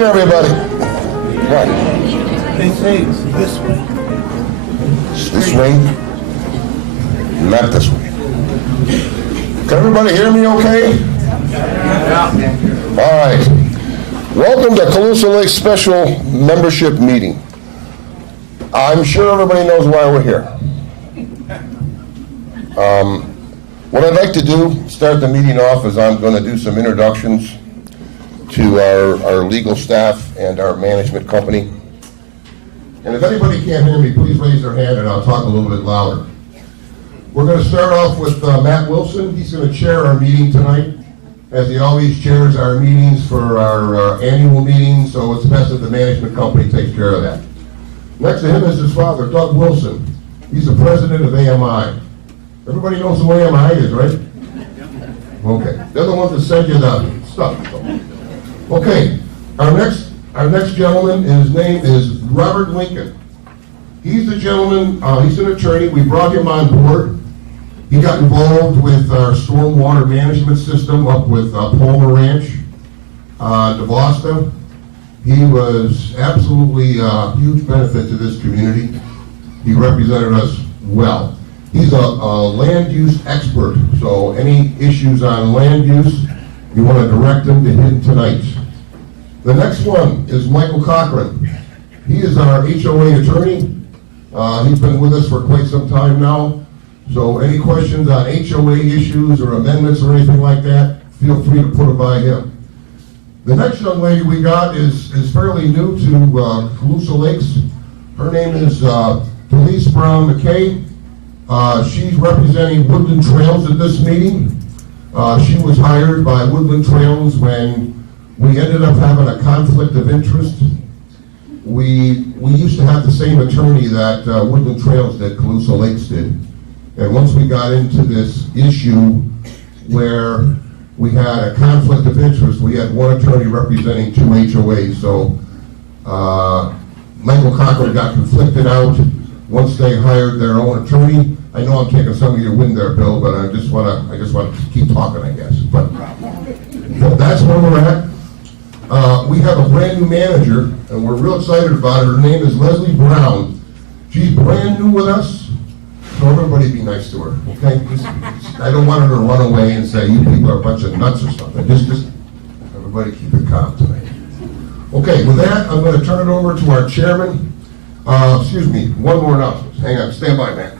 morning, everybody. What? They say it's this way. This way? Not this way. Can everybody hear me okay? All right. Welcome to Calusa Lake Special Membership Meeting. I'm sure everybody knows why we're here. What I'd like to do, start the meeting off, is I'm going to do some introductions to our legal staff and our management company. And if anybody can't hear me, please raise their hand and I'll talk a little bit louder. We're going to start off with Matt Wilson. He's going to chair our meeting tonight, as he always chairs our meetings for our annual meeting, so it's best that the management company takes care of that. Next to him is his father, Doug Wilson. He's the president of AMI. Everybody knows who AMI is, right? Okay. They're the ones that send you the stuff. Okay. Our next gentleman, his name is Robert Lincoln. He's the gentleman, he's an attorney. We brought him on board. He got involved with our stormwater management system up with Palmer Ranch, DeVosta. He was absolutely a huge benefit to this community. He represented us well. He's a land use expert, so any issues on land use, you want to direct him to him tonight. The next one is Michael Cochran. He is our HOA attorney. He's been with us for quite some time now. So any questions on HOA issues or amendments or anything like that, feel free to put it by him. The next young lady we got is fairly new to Calusa Lakes. Her name is Denise Brown McKay. She's representing Woodland Trails at this meeting. She was hired by Woodland Trails when we ended up having a conflict of interest. We used to have the same attorney that Woodland Trails did, Calusa Lakes did. And once we got into this issue where we had a conflict of interest, we had one attorney representing two HOAs. So Michael Cochran got conflicted out once they hired their own attorney. I know I'm taking some of your wind there, Bill, but I just want to keep talking, I guess. But that's where we're at. We have a brand new manager, and we're real excited about her. Her name is Leslie Brown. She's brand new with us, so everybody be nice to her, okay? I don't want her to run away and say, you people are a bunch of nuts or something. Just everybody keep it calm tonight. Okay, with that, I'm going to turn it over to our chairman. Excuse me, one more announcement. Hang on, stand by, man.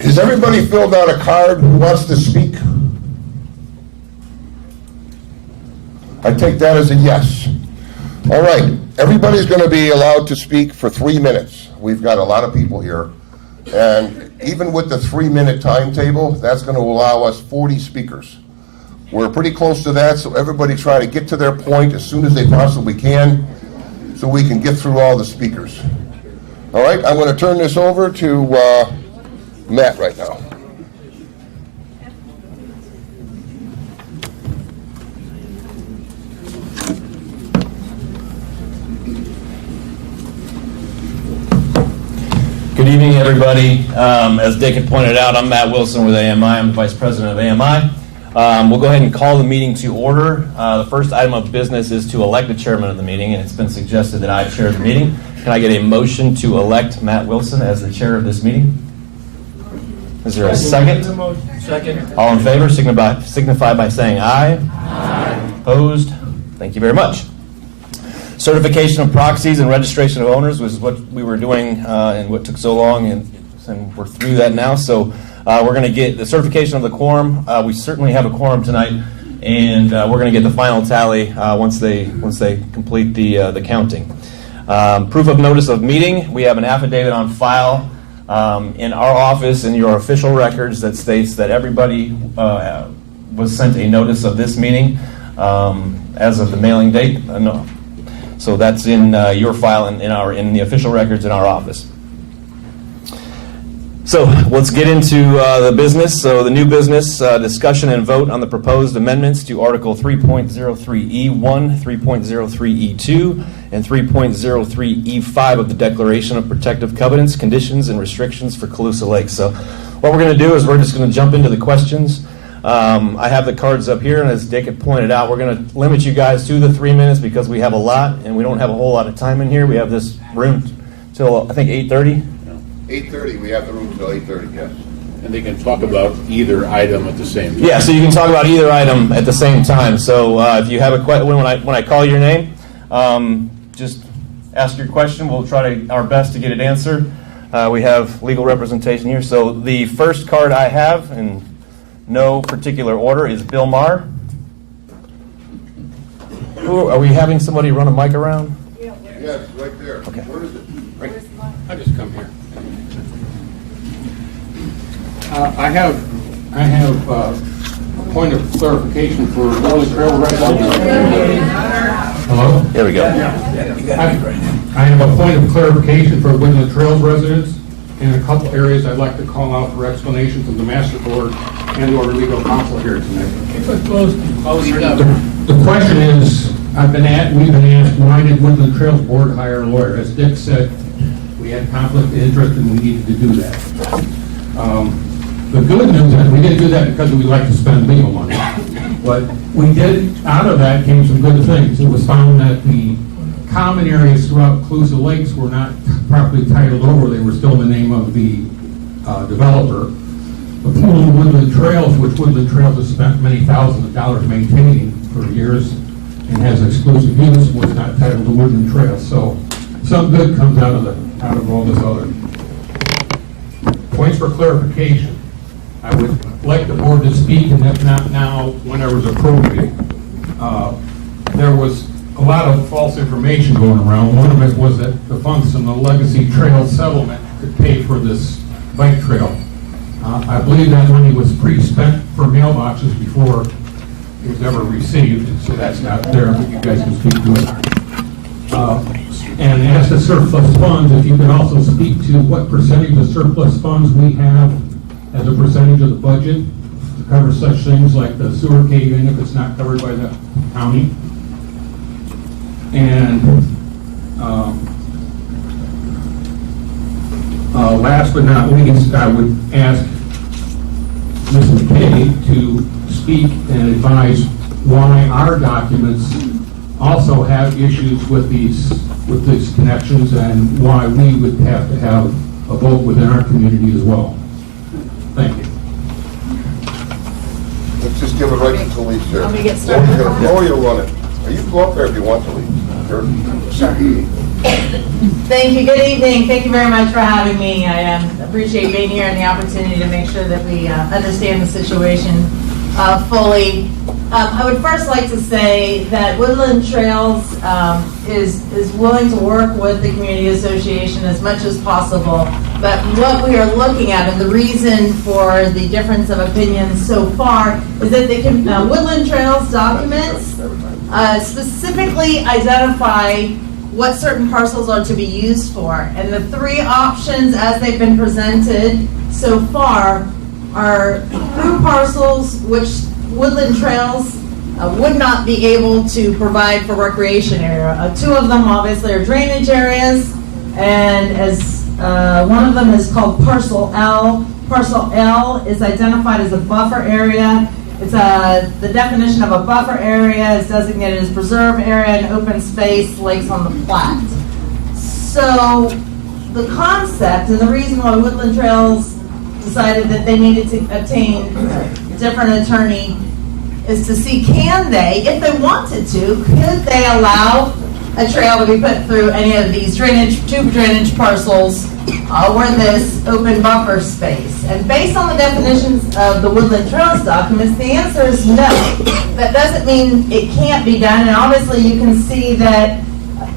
Has everybody filled out a card who wants to speak? I take that as a yes. All right, everybody's going to be allowed to speak for 3 minutes. We've got a lot of people here. And even with the 3-minute timetable, that's going to allow us 40 speakers. We're pretty close to that, so everybody try to get to their point as soon as they possibly can so we can get through all the speakers. All right, I'm going to turn this over to Matt right now. Good evening, everybody. As Dick had pointed out, I'm Matt Wilson with AMI. I'm the Vice President of AMI. We'll go ahead and call the meeting to order. The first item of business is to elect the chairman of the meeting, and it's been suggested that I chair the meeting. Can I get a motion to elect Matt Wilson as the chair of this meeting? Is there a second? Second. All in favor, signify by saying aye. Aye. Opposed? Thank you very much. Certification of proxies and registration of owners was what we were doing and what took so long, and we're through that now. So we're going to get the certification of the quorum. We certainly have a quorum tonight, and we're going to get the final tally once they complete the counting. Proof of notice of meeting. We have an affidavit on file in our office in your official records that states that everybody was sent a notice of this meeting as of the mailing date. No. So that's in your file in the official records in our office. So let's get into the business. So the new business, discussion and vote on the proposed amendments to Article 3.03E1, 3.03E2, and 3.03E5 of the Declaration of Protective Covenants, Conditions, and Restrictions for Calusa Lake. So what we're going to do is we're just going to jump into the questions. I have the cards up here, and as Dick had pointed out, we're going to limit you guys to the 3 minutes because we have a lot, and we don't have a whole lot of time in here. We have this room till, I think, 8:30. 8:30, we have the room till 8:30, yes. And they can talk about either item at the same time. Yeah, so you can talk about either item at the same time. So if you have a question, when I call your name, just ask your question. We'll try our best to get it answered. We have legal representation here. So the first card I have, in no particular order, is Bill Maher. Are we having somebody run a mic around? Yes, right there. Okay. Where is it? Right. I just come here. I have a point of clarification for Woodland Trail residents. Hello? There we go. I have a point of clarification for Woodland Trails residents in a couple areas I'd like to call out for explanation from the Master Board and or legal counsel here tonight. The question is, we've been asked, why did Woodland Trails Board hire a lawyer? As Dick said, we had conflict of interest and we needed to do that. The good news is we didn't do that because we like to spend legal money. But we did, out of that came some good things. It was found that the common areas throughout Calusa Lakes were not properly titled over. They were still in the name of the developer. The pool and Woodland Trails, which Woodland Trails has spent many thousands of dollars maintaining for years and has exclusive use, was not titled the Woodland Trails. So some good comes out of all this other. Points for clarification. I would like the board to speak, and if not now, whenever it's appropriate. There was a lot of false information going around. One of it was that the funds from the Legacy Trail settlement could pay for this bike trail. I believe that money was pre-spent for mailboxes before it was ever received, so that's not there, but you guys can speak to it. And as to surplus funds, if you could also speak to what percentage of surplus funds we have as a percentage of the budget to cover such things like the sewer cave-in if it's not covered by the county. And last but not least, I would ask Ms. McKay to speak and advise why our documents also have issues with these connections and why we would have to have a vote within our community as well. Thank you. Let's just give it right to Talise here. Want me to get started? Or you'll run it. Or you can go up there if you want to leave. Sure. Thank you. Good evening. Thank you very much for having me. I appreciate being here and the opportunity to make sure that we understand the situation fully. I would first like to say that Woodland Trails is willing to work with the Community Association as much as possible. But what we are looking at, and the reason for the difference of opinions so far, is that the Woodland Trails documents specifically identify what certain parcels are to be used for. And the three options as they've been presented so far are through parcels which Woodland Trails would not be able to provide for recreation area. Two of them obviously are drainage areas, and as one of them is called Parcel L. Parcel L is identified as a buffer area. It's the definition of a buffer area is designated as preserve area and open space, lakes on the plat. So the concept and the reason why Woodland Trails decided that they needed to obtain a different attorney is to see, can they, if they wanted to, could they allow a trail to be put through any of these two drainage parcels or this open buffer space? And based on the definitions of the Woodland Trails documents, the answer is no. That doesn't mean it can't be done, and obviously you can see that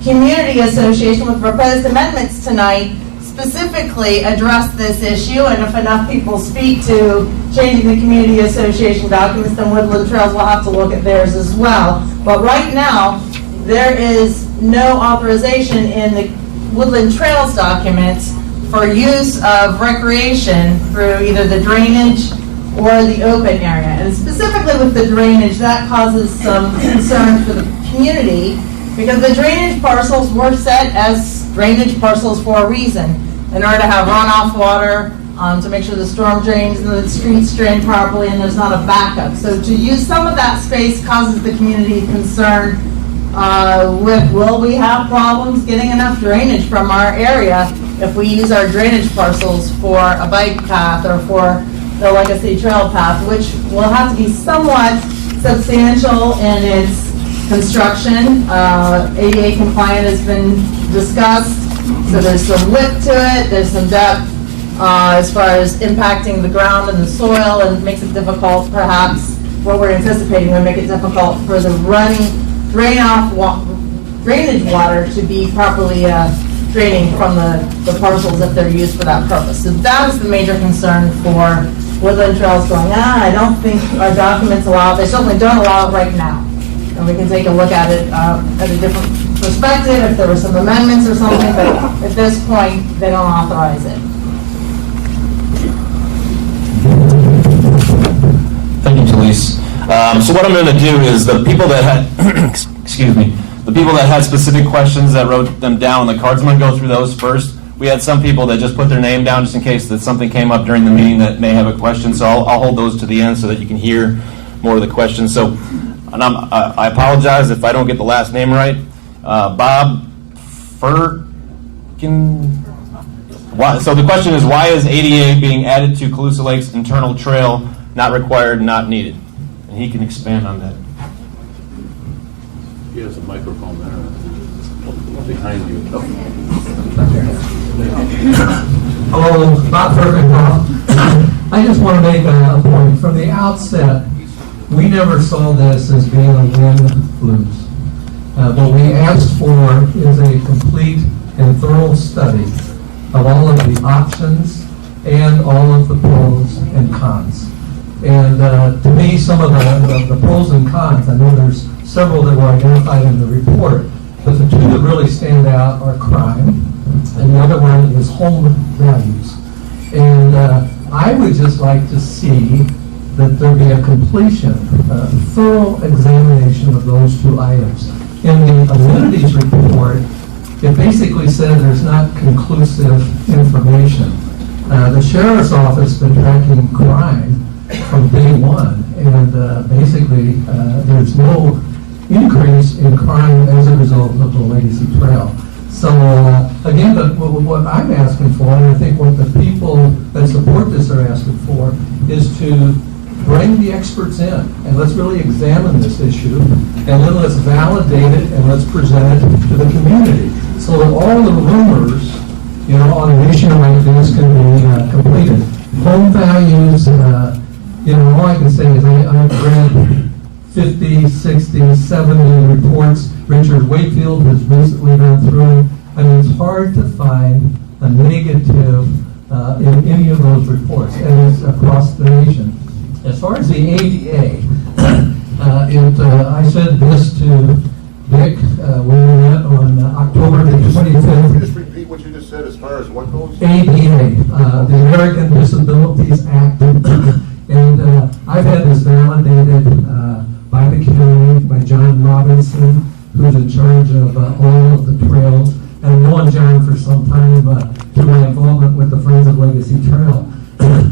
Community Association with proposed amendments tonight specifically address this issue, and if enough people speak to changing the Community Association documents, then Woodland Trails will have to look at theirs as well. But right now, there is no authorization in the Woodland Trails documents for use of recreation through either the drainage or the open area. And specifically with the drainage, that causes some concern for the community because the drainage parcels were set as drainage parcels for a reason, in order to have runoff water to make sure the storm drains and the streets drain properly and there's not a backup. So to use some of that space causes the community concern with, will we have problems getting enough drainage from our area if we use our drainage parcels for a bike path or for the Legacy Trail path, which will have to be somewhat substantial in its construction. ADA compliant has been discussed, so there's some width to it, there's some depth as far as impacting the ground and the soil, and makes it difficult, perhaps what we're anticipating would make it difficult for the drainage water to be properly draining from the parcels if they're used for that purpose. So that is the major concern for Woodland Trails going on. I don't think our documents allow it. They certainly don't allow it right now. And we can take a look at it at a different perspective if there were some amendments or something, but at this point, they don't authorize it. Thank you, Talise. So what I'm going to do is the people that had, excuse me, the people that had specific questions that wrote them down on the cards, I'm going to go through those first. We had some people that just put their name down just in case that something came up during the meeting that may have a question. So I'll hold those to the end so that you can hear more of the questions. So and I apologize if I don't get the last name right. Bob Furkin. So the question is, why is ADA being added to Calusa Lake's internal trail not required, not needed? And he can expand on that. He has a microphone there behind you. Hello, Bob Furkin. I just want to make a point. From the outset, we never saw this as being a win-lose. What we asked for is a complete and thorough study of all of the options and all of the pros and cons. And to me, some of the pros and cons, I know there's several that were identified in the report, but the two that really stand out are crime, and the other one is home values. And I would just like to see that there be a completion, a thorough examination of those two items. In the amenities report, it basically said there's not conclusive information. The sheriff's office has been tracking crime from day one, and basically there's no increase in crime as a result of the Legacy Trail. So again, what I'm asking for, and I think what the people that support this are asking for, is to bring the experts in and let's really examine this issue, and then let's validate it and let's present it to the community so that all the rumors, on an issue like this can be completed. Home values, all I can say is I've read 50, 60, 70 reports. Richard Wakefield has recently been through. I mean, it's hard to find a negative in any of those reports, and it's across the nation. As far as the ADA, I said this to Dick when we met on October the 25th. Can you just repeat what you just said as far as what goes? ADA, the American Disabilities Act, and I've had this validated by the county, by John Robinson, who's in charge of all of the trails, and I've known John for some time through my involvement with the Friends of Legacy Trail.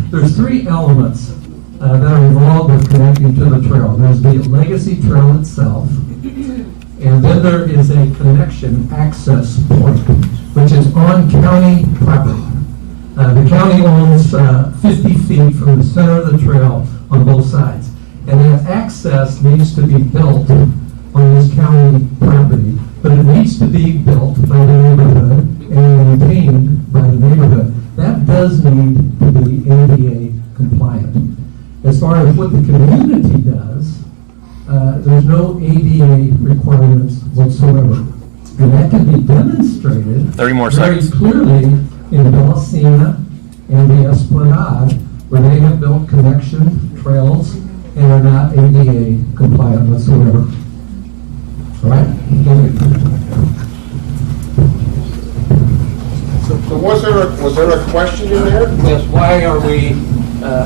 There's three elements that are involved with connecting to the trail. There's the Legacy Trail itself, and then there is a connection access point, which is on county property. The county owns 50 feet from the center of the trail on both sides, and that access needs to be built on this county property, but it needs to be built by the neighborhood and maintained by the neighborhood. That does need to be ADA compliant. As far as what the community does, there's no ADA requirements whatsoever. And that can be demonstrated 30 more very seconds. clearly in Bellasina and the Esplanade, where they have built connection trails and are not ADA compliant whatsoever. All right? So was there a question in there? Yes,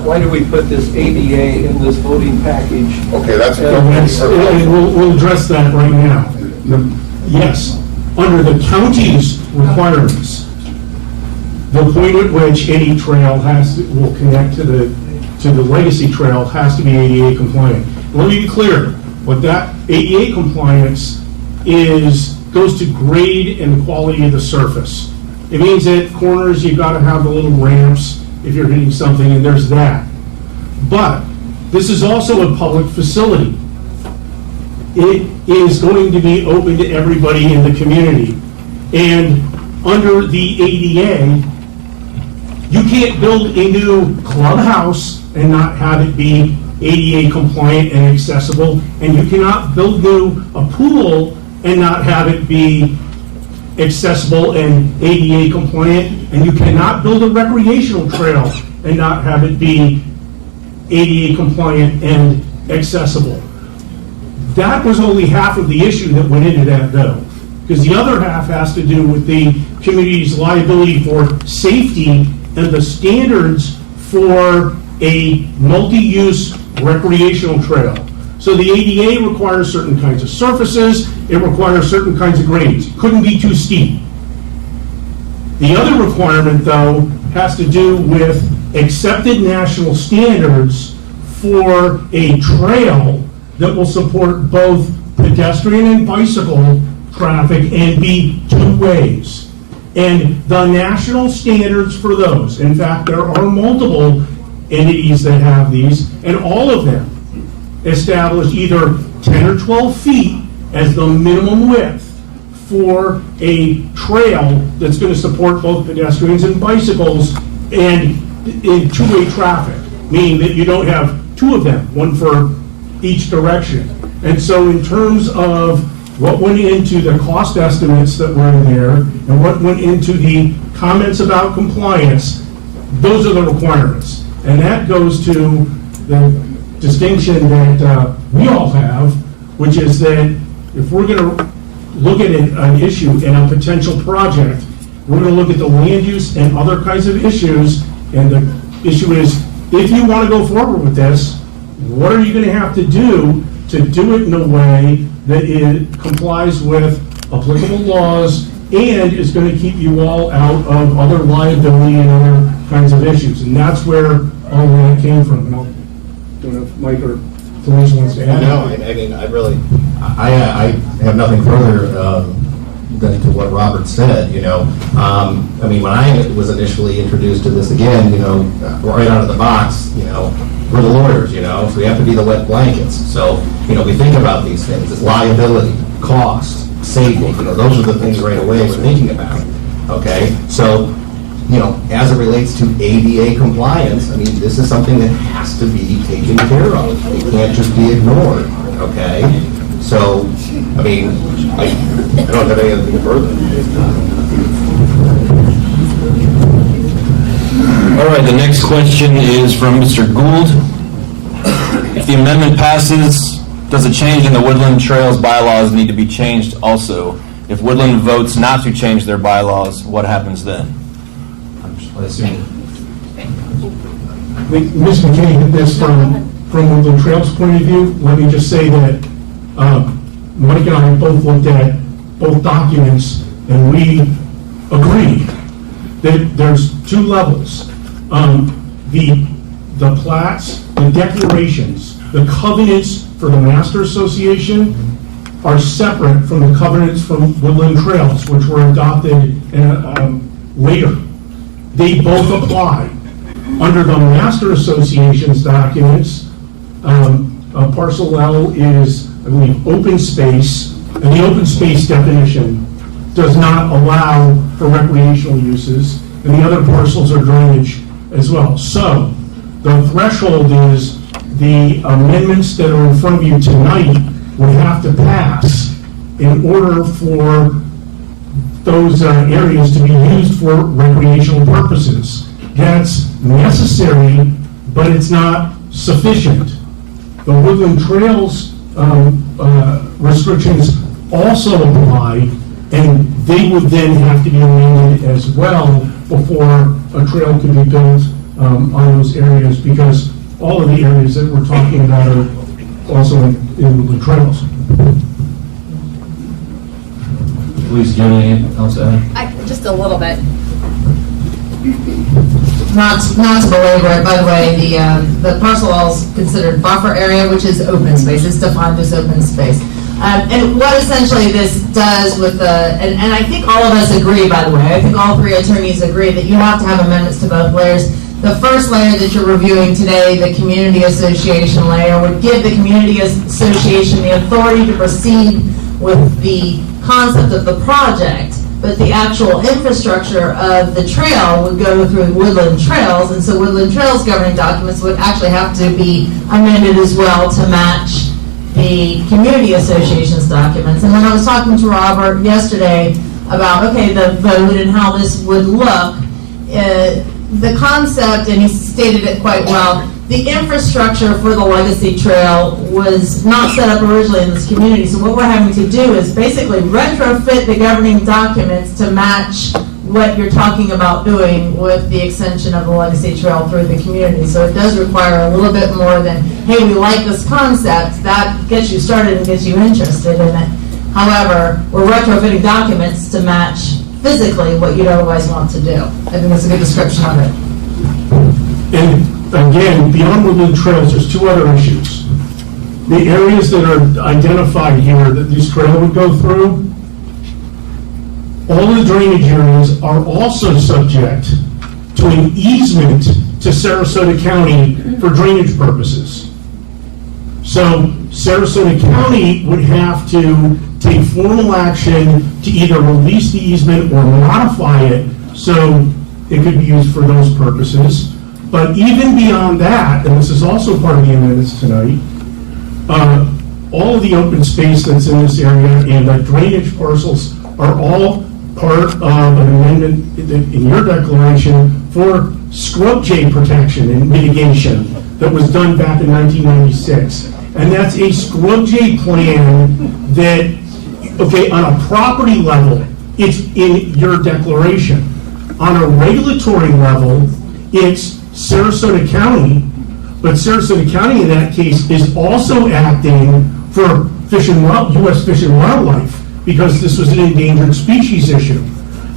why do we put this ADA in this voting package? Okay, that's a We'll address that right now. Yes, under the county's requirements, the point at which any trail will connect to the legacy trail has to be ADA compliant. Let me be clear, what that ADA compliance goes to grade and quality of the surface. It means at corners, you've got to have the little ramps if you're hitting something, and there's that. But this is also a public facility. It is going to be open to everybody in the community. And under the ADA, you can't build a new clubhouse and not have it be ADA compliant and accessible, and you cannot build a pool and not have it be accessible and ADA compliant, and you cannot build a recreational trail and not have it be ADA compliant and accessible. That was only half of the issue that went into that though, because the other half has to do with the community's liability for safety and the standards for a multi-use recreational trail. So the ADA requires certain kinds of surfaces, it requires certain kinds of grades. Couldn't be too steep. The other requirement, though, has to do with accepted national standards for a trail that will support both pedestrian and bicycle traffic and be two ways. And the national standards for those, in fact, there are multiple entities that have these, and all of them establish either 10 or 12 feet as the minimum width for a trail that's going to support both pedestrians and bicycles and in two-way traffic, meaning that you don't have two of them, one for each direction. And so in terms of what went into the cost estimates that were in there and what went into the comments about compliance, those are the requirements. And that goes to the distinction that we all have, which is that if we're going to look at an issue in a potential project, we're going to look at the land use and other kinds of issues. And the issue is, if you want to go forward with this, what are you going to have to do it in a way that it complies with applicable laws and is going to keep you all out of other liability and other kinds of issues. And that's where all that came from. And I don't know if Mike or Felicia wants to add. No, I mean, I have nothing further than to what Robert said, you know. I mean, when I was initially introduced to this again, you know, right out of the box, you know, we're the lawyers, you know, so we have to be the wet blankets. So, you know, we think about these things. It's liability, cost, safety, you know, those are the things right away we're thinking about, okay? So, you know, as it relates to ADA compliance, I mean, this is something that has to be taken care of. It can't just be ignored, okay? So, I mean, I don't have anything further. All right, the next question is from Mr. Gould. If the amendment passes, does a change in the Woodland Trails bylaws need to be changed also? If Woodland votes not to change their bylaws, what happens then? I assume. I think Ms. McKay hit this from Woodland Trails' point of view. Let me just say that Mike and I both looked at both documents, and we agreed that there's two levels. The plats, the declarations, the covenants for the Master Association are separate from the covenants from Woodland Trails, which were adopted later. They both apply. Under the Master Association's documents, Parcel L is, I believe, open space, and the open space definition does not allow for recreational uses, and the other parcels are drainage as well. So the threshold is the amendments that are in front of you tonight would have to pass in order for those areas to be used for recreational purposes. That's necessary, but it's not sufficient. The Woodland Trails restrictions also apply, and they would then have to be amended as well before a trail can be built on those areas, because all of the areas that we're talking about are also in Woodland Trails. Please, Jenny, anything else to add? Just a little bit. Not to belabor it, by the way, the parcel is considered buffer area, which is open space. It's defined as open space. And what essentially this does with and I think all of us agree, by the way, I think all three attorneys agree that you have to have amendments to both layers. The first layer that you're reviewing today, the community association layer, would give the community association the authority to proceed with the concept of the project, but the actual infrastructure of the trail would go through Woodland Trails, and so Woodland Trails governing documents would actually have to be amended as well to match the community association's documents. And when I was talking to Robert yesterday about, okay, the vote and how this would look, the concept, and he stated it quite well, the infrastructure for the Legacy Trail was not set up originally in this community. So what we're having to do is basically retrofit the governing documents to match what you're talking about doing with the extension of the Legacy Trail through the community. So it does require a little bit more than, hey, we like this concept. That gets you started and gets you interested in it. However, we're retrofitting documents to match physically what you'd otherwise want to do. I think that's a good description of it. And again, beyond Woodland Trails, there's two other issues. The areas that are identified here that this trail would go through, all of the drainage areas are also subject to an easement to Sarasota County for drainage purposes. So Sarasota County would have to take formal action to either release the easement or modify it so it could be used for those purposes. But even beyond that, and this is also part of the amendments tonight, all of the open space that's in this area and the drainage parcels are all part of an amendment in your declaration for scrub jay protection and mitigation that was done back in 1996. And that's a scrub jay plan that, okay, on a property level, it's in your declaration. On a regulatory level, it's Sarasota County, but Sarasota County in that case is also acting for U.S. Fish and Wildlife because this was an endangered species issue.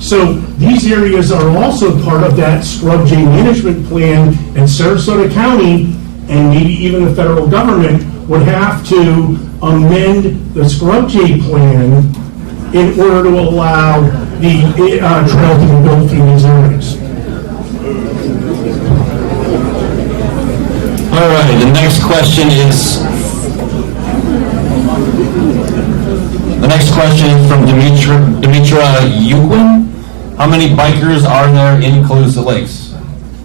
So these areas are also part of that scrub jay management plan, and Sarasota County and maybe even the federal government would have to amend the scrub jay plan in order to allow the trail to be built through these areas. All right, the next question is from Dimitra Euquin. How many bikers are there in Calusa Lakes?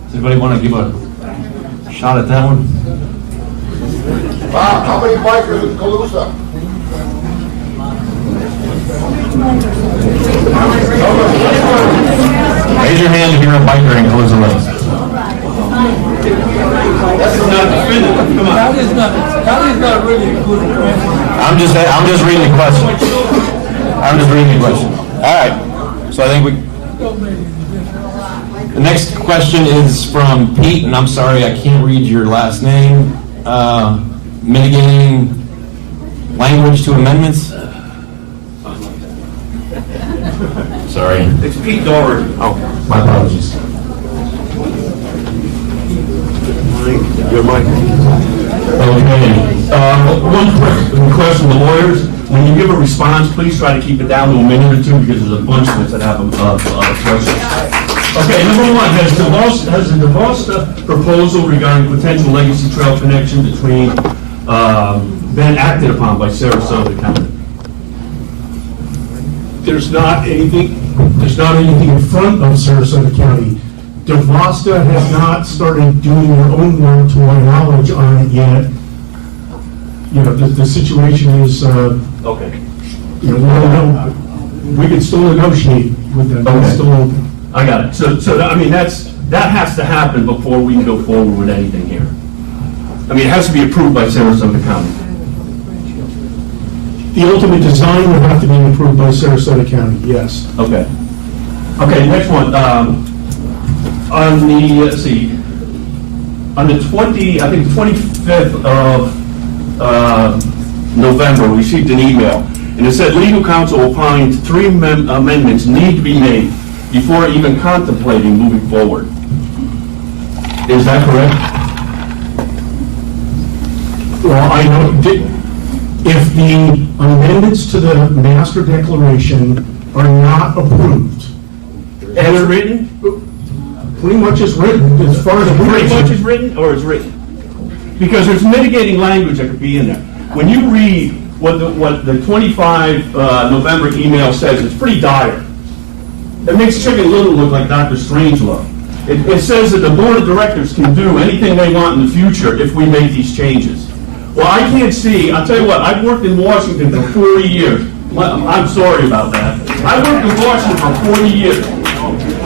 Does anybody want to give a shot at that one? How many bikers in Calusa? Raise your hand if you're a biker in Calusa Lakes. That is not really a good question. I'm just reading the question. All right. So I think the next question is from Pete, and I'm sorry I can't read your last name. Mitigating language to amendments. Sorry. It's Pete Doherty. Oh, my apologies. Your mic. Okay. One quick request from the lawyers. When you give a response, please try to keep it down to a minute or two because there's a bunch of us that have questions. Okay, number one, has the DeVos proposal regarding potential Legacy Trail connection between been acted upon by Sarasota County? There's not anything in front of Sarasota County. DeVosta has not started doing their own work, to my knowledge, on it yet. You know, the situation is, Okay. you know, we can still negotiate with them. Okay. It's still open. I got it. So I mean, that has to happen before we can go forward with anything here. I mean, it has to be approved by Sarasota County. The ultimate design would have to be approved by Sarasota County, yes. Okay. Okay, next one. On the, let's see, on the 25th of November, we received an email, and it said legal counsel will find three amendments need to be made before even contemplating moving forward. Is that correct? Well, I know, if the amendments to the master declaration are not approved, As written? pretty much is written, as far as Pretty much is the written, or is written? Because there's mitigating language that could be in there. When you read what the 25 November email says, it's pretty dire. It makes Chicken Little look like Dr. Strangelove. It says that the board of directors can do anything they want in the future if we make these changes. Well, I can't see, I'll tell you what, I've worked in Washington for 40 years. I'm sorry about that. I worked in Washington for 40 years.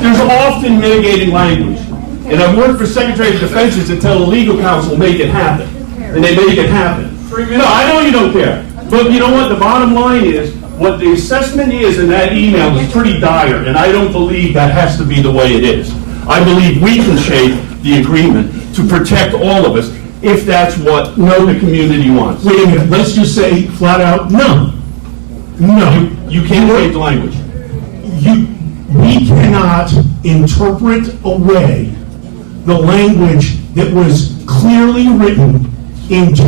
There's often mitigating language. And I've worked for Secretary of Defenses that tell the legal counsel, make it happen. And they make it happen. No, I know you don't care. But you know what? The bottom line is, what the assessment is in that email is pretty dire, and I don't believe that has to be the way it is. I believe we can shape the agreement to protect all of us if that's what the community wants. wait a minute, let's just say flat out, no. No. You can't change the language. We cannot interpret away the language that was clearly written into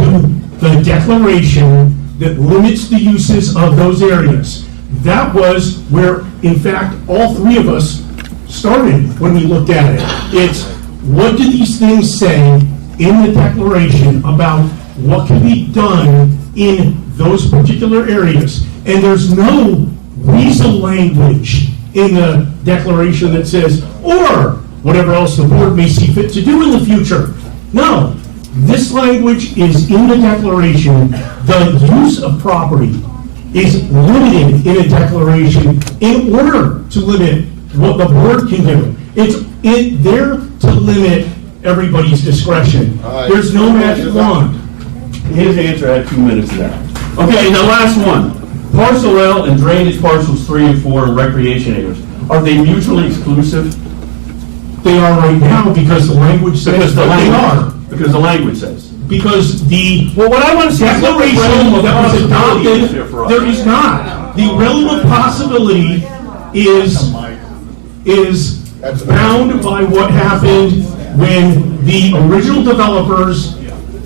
the declaration that limits the uses of those areas. That was where, in fact, all three of us started when we looked at it. It's, what do these things say in the declaration about what can be done in those particular areas? And there's no weasel language in the declaration that says, or whatever else the board may see fit to do in the future. No, this language is in the declaration. The use of property is limited in a declaration in order to limit what the board can do. It's there to limit everybody's discretion. There's no magic wand. His answer had 2 minutes left. Okay, and the last one. Parcel L and drainage parcels 3 and 4 and recreation areas. Are they mutually exclusive? They are right now because the language says that they are. Because the language says. Because the Well, what I want to see is what the realm declaration of that was possibility adopted, is here for us. there is not. The realm of possibility is bound by what happened when the original developers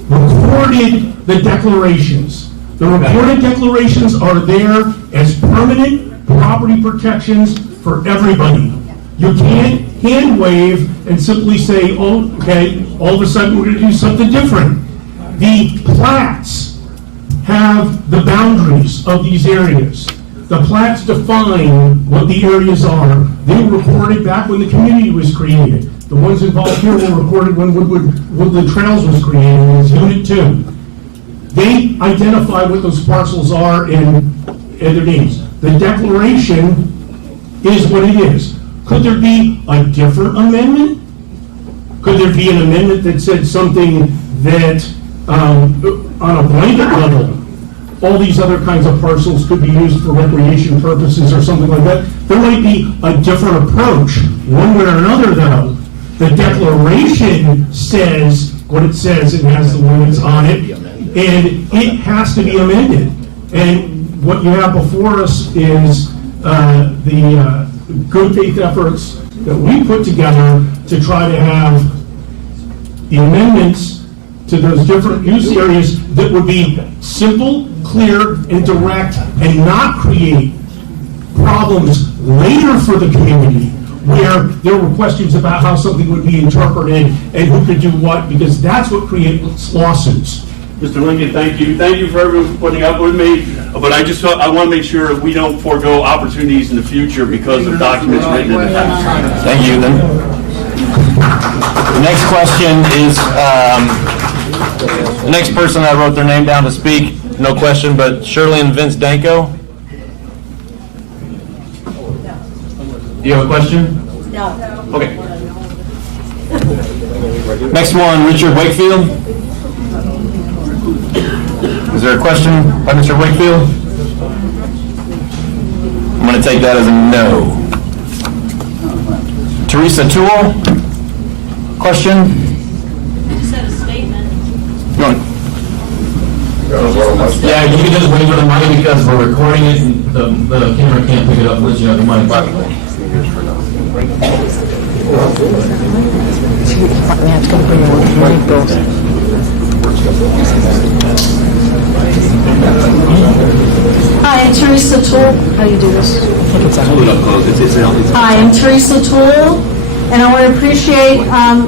recorded the declarations. The recorded declarations are there as permanent property protections for everybody. You can't hand wave and simply say, oh, okay, all of a sudden we're going to do something different. The plats have the boundaries of these areas. The plats define what the areas are. They were recorded back when the community was created. The ones involved here were recorded when Woodland Trails was created as Unit 2. They identify what those parcels are and their names. The declaration is what it is. Could there be a different amendment? Could there be an amendment that said something that, on a blanket level, all these other kinds of parcels could be used for recreation purposes or something like that? There might be a different approach. One way or another, though, the declaration says what it says, it has the limits on it, and it has to be amended. And what you have before us is the good faith efforts that we put together to try to have the amendments to those different use areas that would be simple, clear, and direct, and not create problems later for the community where there were questions about how something would be interpreted and who could do what, because that's what creates lawsuits. Mr. Lincoln, thank you. Thank you for everyone for putting up with me. But I want to make sure we don't forego opportunities in the future because of documents written in the past. Thank you. Then the next question is the next person I wrote their name down to speak. No question, but Shirley and Vince Danko. Do you have a question? No. Okay. Next one, Richard Wakefield. Is there a question by Mr. Wakefield? I'm going to take that as a no. Teresa Toole, question? You said a statement. Yeah, you can just wait for the mic because we're recording it and the camera can't pick it up unless you have the mic. Hi, I'm Teresa Toole. How do you do this? Hi, I'm Teresa Toole, and I want to appreciate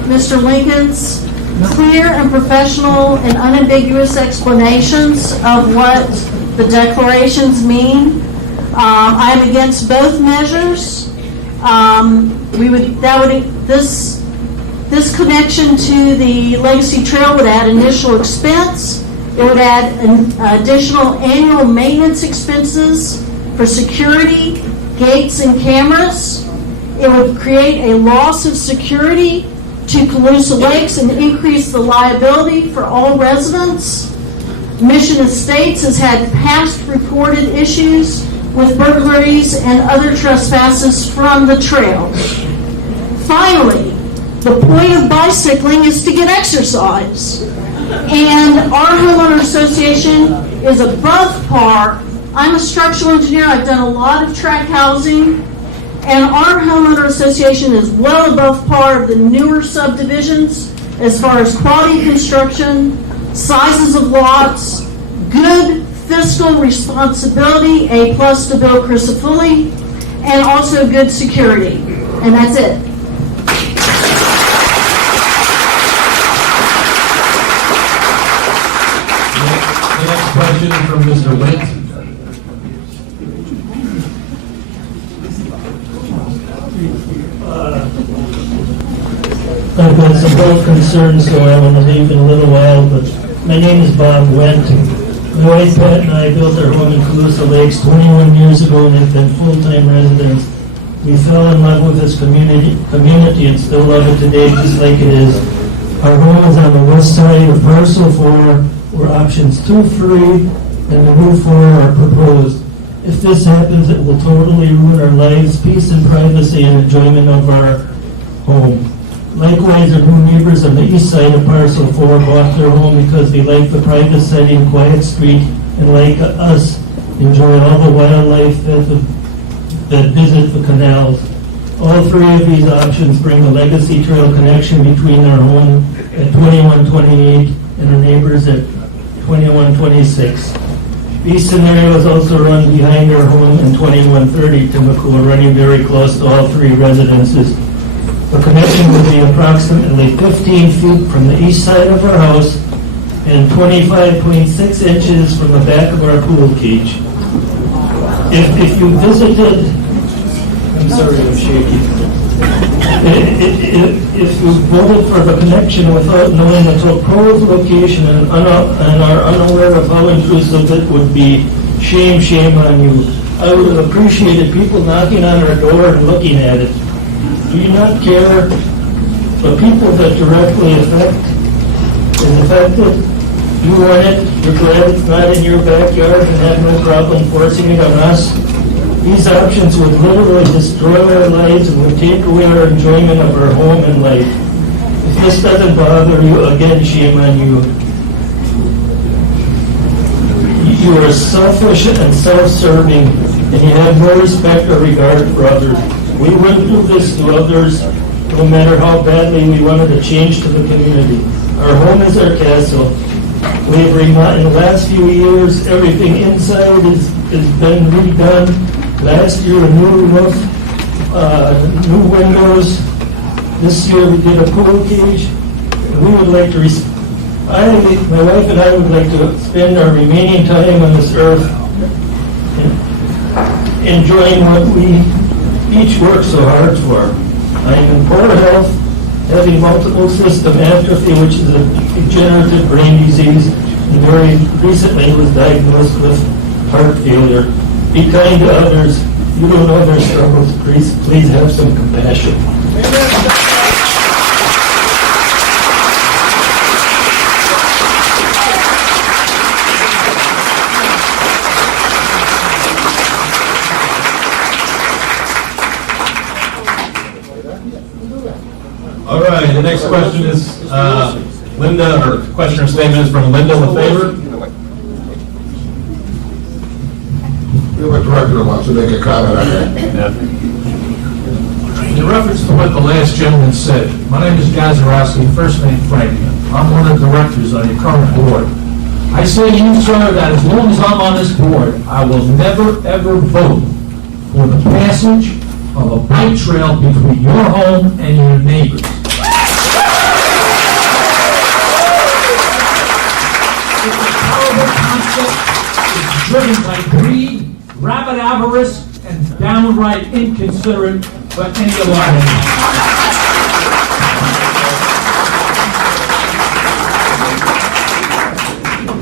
Mr. Lincoln's clear and professional and unambiguous explanations of what the declarations mean. I am against both measures. This connection to the Legacy Trail would add initial expense. It would add additional annual maintenance expenses for security, gates, and cameras. It would create a loss of security to Calusa Lakes and increase the liability for all residents. Mission Estates has had past reported issues with burglaries and other trespasses from the trail. Finally, the point of bicycling is to get exercise. And our homeowner association is above par. I'm a structural engineer. I've done a lot of tract housing. And our homeowner association is well above par of the newer subdivisions as far as quality construction, sizes of lots, good fiscal responsibility, A+ to Bill Crisafulli, and also good security. And that's it. The next question from Mr. Wendt. I've got some health concerns, so I want to leave in a little while, but my name is Bob Wendt. My wife Pat and I built our home in Calusa Lakes 21 years ago and have been full-time residents. We fell in love with this community and still love it today just like it is. Our home is on the west side of parcel 4, where options 2, 3, and the new 4 are proposed. If this happens, it will totally ruin our lives, peace and privacy, and enjoyment of our home. Likewise, our new neighbors on the east side of parcel 4 bought their home because they like the private setting, quiet street, and like us, enjoy all the wildlife that visit the canals. All 3 of these options bring the Legacy Trail connection between our home at 2128 and our neighbors at 2126. These scenarios also run behind our home in 2130 to McCool, running very close to all 3 residences. The connection will be approximately 15 feet from the east side of our house and 25.6 inches from the back of our pool cage. If you visited, I'm sorry, I'm shaky. If you voted for the connection without knowing the proposed location and are unaware of how intrusive it would be, shame on you. I would have appreciated people knocking on our door and looking at it. Do you not care? The people that directly is affected, you want it, you're glad it's not in your backyard and have no problem forcing it on us. These options would literally destroy our lives and would take away our enjoyment of our home and life. If this doesn't bother you, again, shame on you. You are selfish and self-serving, and you have no respect or regard for others. We wouldn't do this to others, no matter how badly we wanted to change to the community. Our home is our castle. We've remodeled, in the last few years, everything inside has been redone. Last year, a new roof, new windows. This year, we did a pool cage. We would like to, my wife and I would like to spend our remaining time on this earth enjoying what we each work so hard for. I am in poor health, having multiple system atrophy, which is a degenerative brain disease, and very recently was diagnosed with heart failure. Be kind to others. You don't know their struggles. Please have some compassion. All right, the next question is Linda, or question or statement is from Linda LaFavor. We have a director who wants to make a comment on that. In reference to what the last gentleman said, my name is Guy Zarowski, first name Frank. I'm one of the directors on your current board. I say to you, sir, that as long as I'm on this board, I will never, ever vote for the passage of a bike trail between your home and your neighbors. It's a terrible concept. It's driven by greed, rabid avarice, and downright inconsiderate for any of our enemies.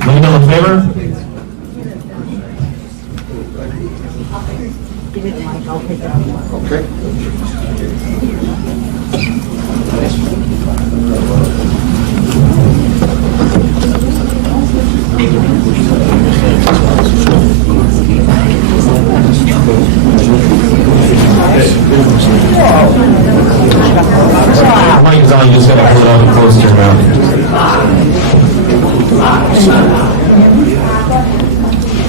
Any all in favor? Okay. Mike is on, you just gotta pull it out and close to your mouth.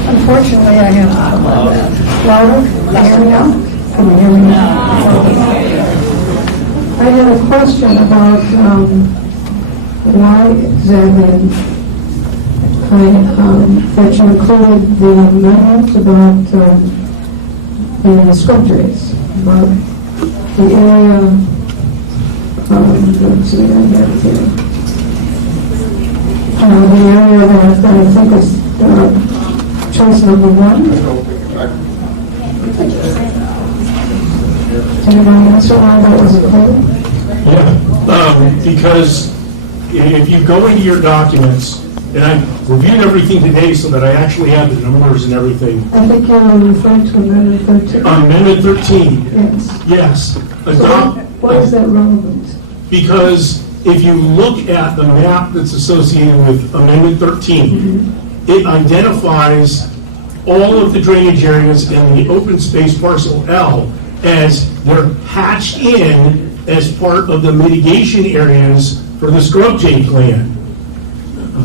Unfortunately, I have louder. Can you hear me now? Can you hear me now? I had a question about why exactly that you included the amendment about the scrub trees, about the area. Let's see, I have it here. The area that I think is choice number 1. Can you answer why that was included? Yeah, because if you go into your documents, and I reviewed everything today so that I actually have the numbers and everything. I think you're referring to Amendment 13. Amendment 13. Yes. Yes. So why is that relevant? Because if you look at the map that's associated with Amendment 13, it identifies all of the drainage areas in the open space parcel L as they're hatched in as part of the mitigation areas for the scrub jay plan.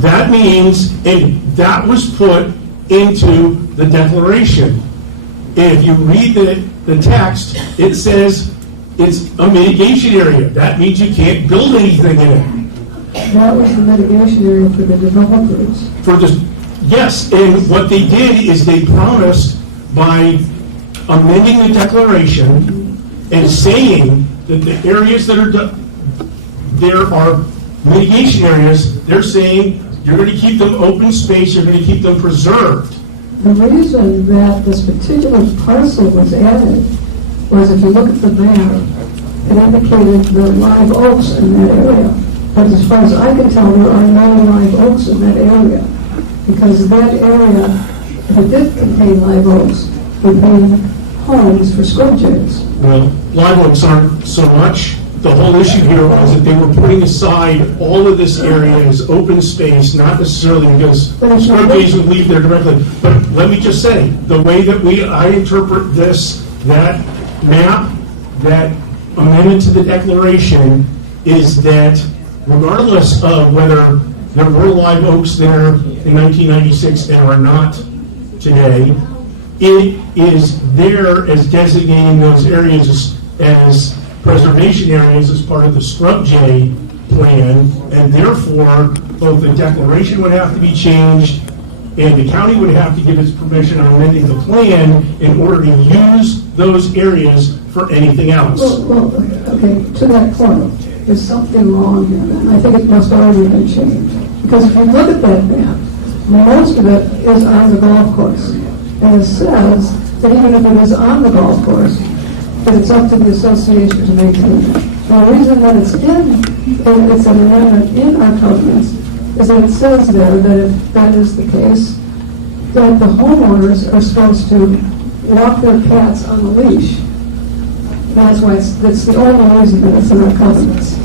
That means, and that was put into the declaration. If you read the text, it says it's a mitigation area. That means you can't build anything in it. That was the mitigation area for the developers. Yes, and what they did is they promised by amending the declaration and saying that the areas that are there are mitigation areas, they're saying you're going to keep them open space, you're going to keep them preserved. The reason that this particular parcel was added was, if you look at the map, it indicated the live oaks in that area. But as far as I can tell, there are no live oaks in that area. Because that area, if it did contain live oaks, would be homes for scrub jays. Well, live oaks aren't so much. The whole issue here was that they were putting aside all of this area as open space, not necessarily because scrub jays would leave there directly. But let me just say, the way that I interpret this, that map, that amendment to the declaration, is that regardless of whether there were live oaks there in 1996 and are not today, it is there as designating those areas as preservation areas as part of the scrub jay plan, and therefore both the declaration would have to be changed and the county would have to give its permission on amending the plan in order to use those areas for anything else. Well, okay, to that point, there's something wrong here, and I think it must already been changed. Because if you look at that map, most of it is on the golf course. And it says that even if it is on the golf course, that it's up to the association to maintain it. The reason that it's an amendment in our covenants is that it says there that if that is the case, that the homeowners are supposed to walk their cats on the leash. That's why that's the only reason that it's in our covenants.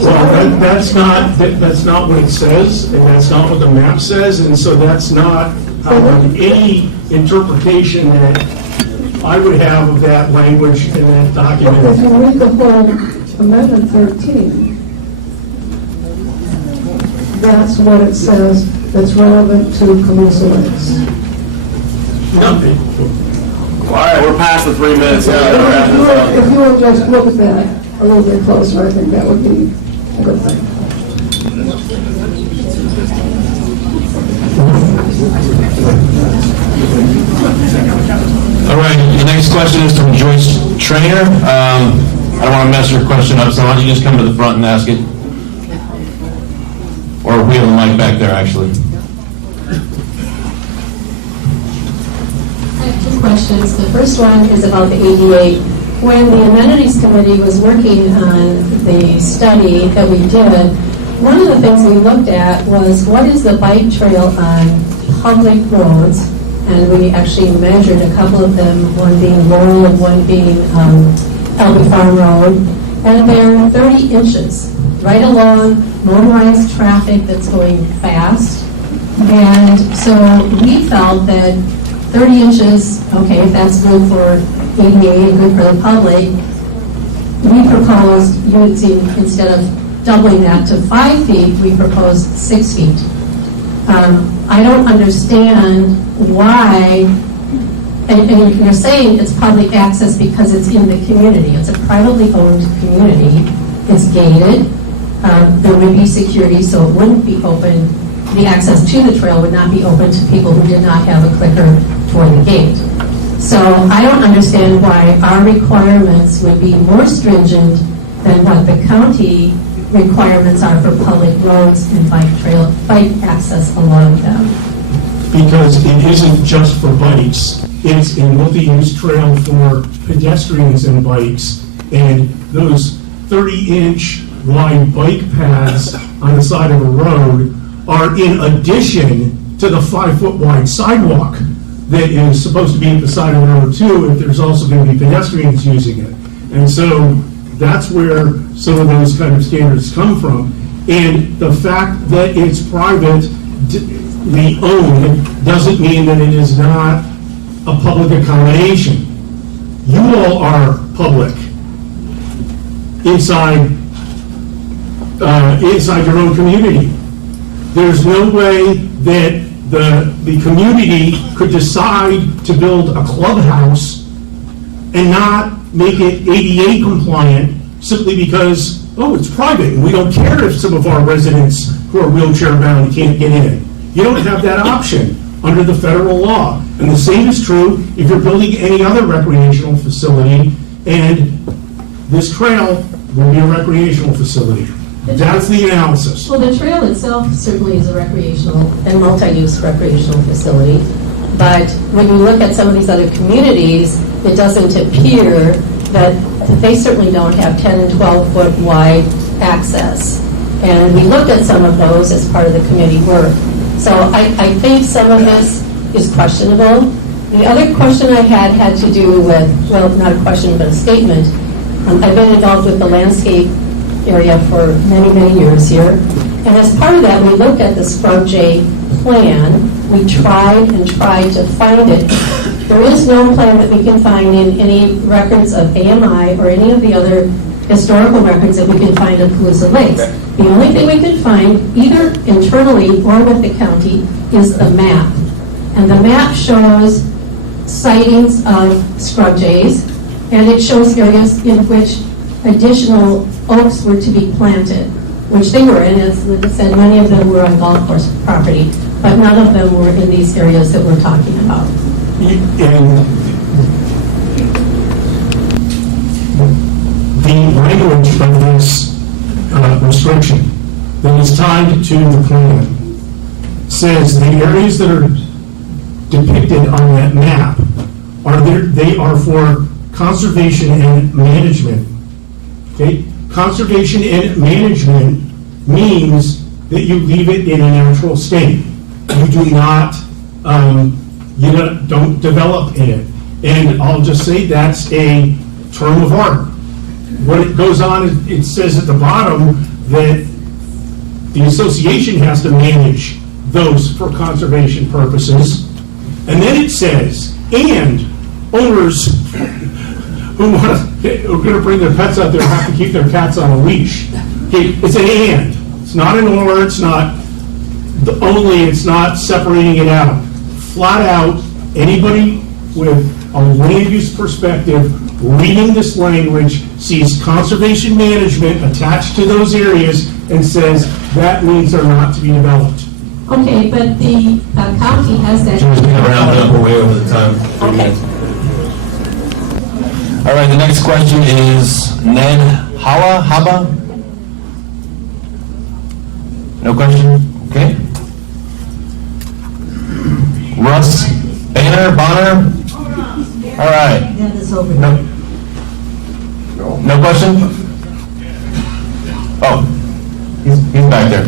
Well, that's not what it says, and that's not what the map says, and so that's not any interpretation that I would have of that language in that document. If you read the whole Amendment 13, that's what it says that's relevant to Calusa Lakes. All right, we're past the 3 minutes. If you would just look at that a little bit closer, I think that would be a good thing. All right, the next question is from Joyce Trainer. I don't want to mess your question up, so why don't you just come to the front and ask it? Or we have a mic back there, actually. I have 2 questions. The first one is about the ADA. When the Amenities Committee was working on the study that we did, one of the things we looked at was what is the bike trail on public roads, and we actually measured a couple of them, one being Laurel and one being Elby Farm Road, and they're 30 inches right along motorized traffic that's going fast. And so we felt that 30 inches, okay, if that's good for ADA and good for the public, we proposed using, instead of doubling that to 5 feet, we proposed 6 feet. I don't understand why, and you're saying it's public access because it's in the community. It's a privately owned community. It's gated. There would be security, so it wouldn't be open. The access to the trail would not be open to people who did not have a clicker for the gate. So I don't understand why our requirements would be more stringent than what the county requirements are for public roads and bike access along them. Because it isn't just for bikes, it's a multi-use trail for pedestrians and bikes, and those 30-inch wide bike paths on the side of a road are in addition to the 5-foot wide sidewalk that is supposed to be at the side of the road too, if there's also going to be pedestrians using it. And so that's where some of those kind of standards come from. And the fact that it's privately owned doesn't mean that it is not a public accommodation. You all are public inside your own community. There's no way that the community could decide to build a clubhouse and not make it ADA compliant simply because, oh, it's private and we don't care if some of our residents who are wheelchair bound can't get in. You don't have that option under the federal law. And the same is true if you're building any other recreational facility, and this trail will be a recreational facility. That's the analysis. Well, the trail itself certainly is a recreational and multi-use recreational facility, but when you look at some of these other communities, it doesn't appear that they certainly don't have 10 and 12-foot wide access. And we looked at some of those as part of the committee work. So I think some of this is questionable. The other question I had to do with, well, not a question, but a statement. I've been involved with the landscape area for many, many years here. And as part of that, we looked at the SCROJ plan. We tried to find it. There is no plan that we can find in any records of AMI or any of the other historical records that we can find of Calusa Lakes. The only thing we could find, either internally or with the county, is the map. And the map shows sightings of SCROJs, and it shows areas in which additional oaks were to be planted, which they were, and as Linda said, many of them were on golf course property, but none of them were in these areas that we're talking about. And the language of this restriction that is tied to the plan says the areas that are depicted on that map they are for conservation and management. Okay? Conservation and management means that you leave it in a natural state. You do not, don't develop in it. And I'll just say that's a term of art. What it goes on, it says at the bottom that the association has to manage those for conservation purposes. And then it says, and owners who are going to bring their pets out there have to keep their cats on a leash. Okay, it's an and. It's not an or, it's not it's not separating it out. Flat out, anybody with a land use perspective, reading this language, sees conservation management attached to those areas, and says that means they're not to be developed. Okay, but the county has that. Round up, we're way over the time. Okay. All right, the next question is Ned Haba? No question? Okay. Russ Bonner? All right. No question? Oh, he's back there.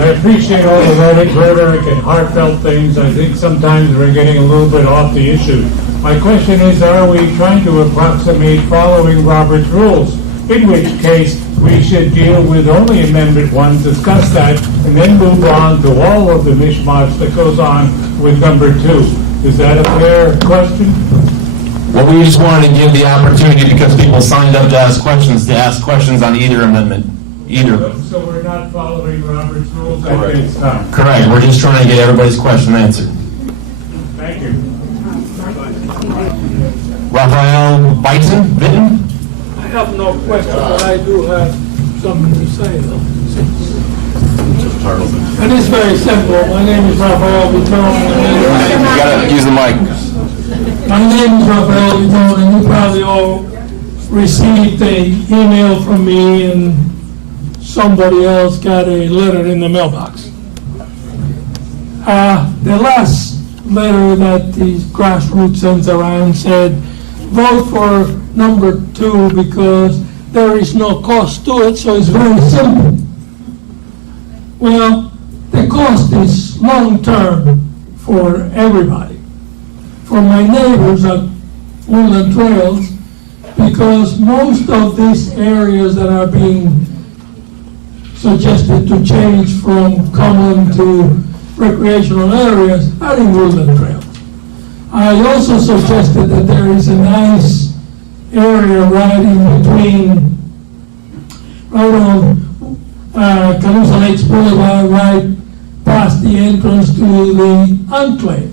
I appreciate all the rhetoric and heartfelt things. I think sometimes we're getting a little bit off the issue. My question is, are we trying to approximate following Robert's rules? In which case, we should deal with only Amendment 1, discuss that, and then move on to all of the mishmash that goes on with number 2. Is that a fair question? Well, we just wanted to give the opportunity, because people signed up to ask questions on either amendment. Either. So we're not following Robert's rules at this time? Correct. We're just trying to get everybody's question answered. Thank you. Raphael Vitten? I have no question, but I do have something to say, though. And it's very simple. My name is Raphael Vitone. You gotta use the mic. My name is Raphael Vitone, and you probably all received an email from me, and somebody else got a letter in the mailbox. The last letter that the grassroots sends around said, vote for number 2 because there is no cost to it, so it's very simple. Well, the cost is long-term for everybody. For my neighbors at Woodland Trails, because most of these areas that are being suggested to change from common to recreational areas are in Woodland Trails. I also suggested that there is a nice area right in between, right on Calusa Lakes Boulevard, right past the entrance to the enclave,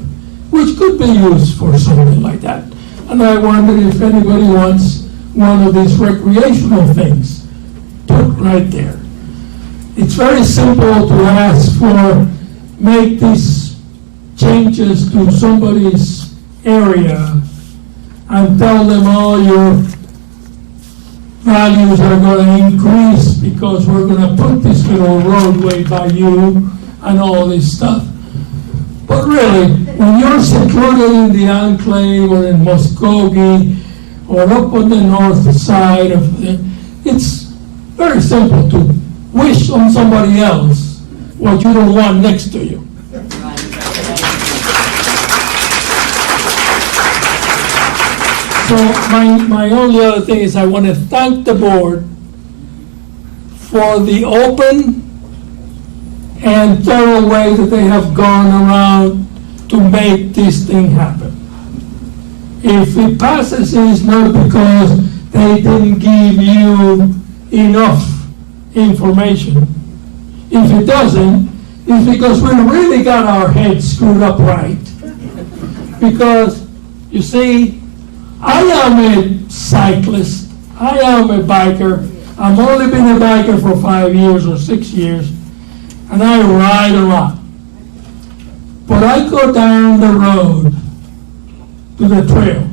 which could be used for something like that. And I wondered if anybody wants one of these recreational things put right there. It's very simple to ask for, make these changes to somebody's area and tell them all your values are going to increase because we're going to put this little roadway by you and all this stuff. But really, when you're secluded in the enclave or in Muskogee or up on the north side of it, it's very simple to wish on somebody else what you don't want next to you. So my only other thing is I want to thank the board for the open and thorough way that they have gone around to make this thing happen. If it passes, it's not because they didn't give you enough information. If it doesn't, it's because we really got our heads screwed up right. Because, you see, I am a cyclist, I am a biker. I've only been a biker for 5 years or 6 years, and I ride a lot. But I go down the road to the trail.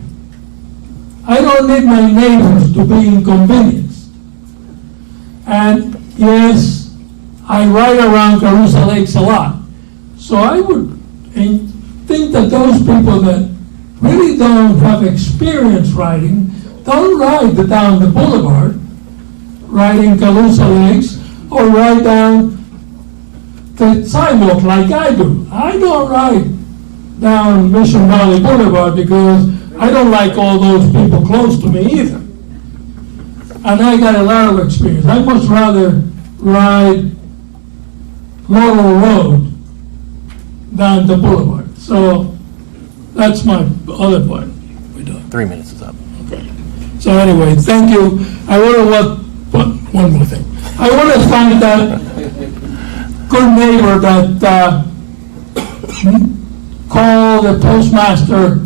I don't need my neighbors to be inconvenienced. And yes, I ride around Calusa Lakes a lot. So I would think that those people that really don't have experience riding, don't ride down the boulevard, riding Calusa Lakes, or ride down the sidewalk like I do. I don't ride down Mission Valley Boulevard because I don't like all those people close to me either. And I got a lot of experience. I much rather ride Laurel Road than the boulevard. So that's my other point. 3 minutes is up. Okay. So anyway, thank you. I want to one more thing. I want to thank that good neighbor that called the postmaster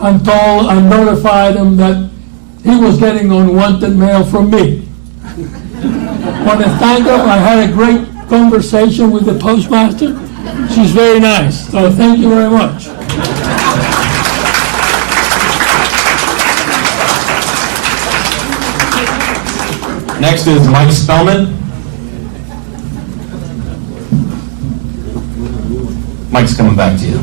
and notified him that he was getting unwanted mail from me. Want to thank him. I had a great conversation with the postmaster. She's very nice, so thank you very much. Next is Mike Spellman. Mike's coming back to you.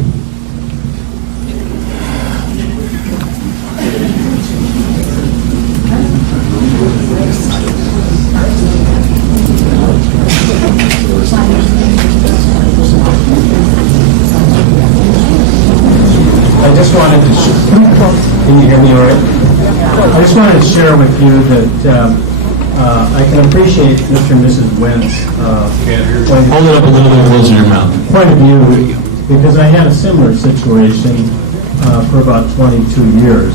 I just wanted to, can you hear me all right? I just wanted to share with you that I can appreciate Mr. and Mrs. Wynn's Hold it up a little bit closer to your mouth. point of view, because I had a similar situation for about 22 years.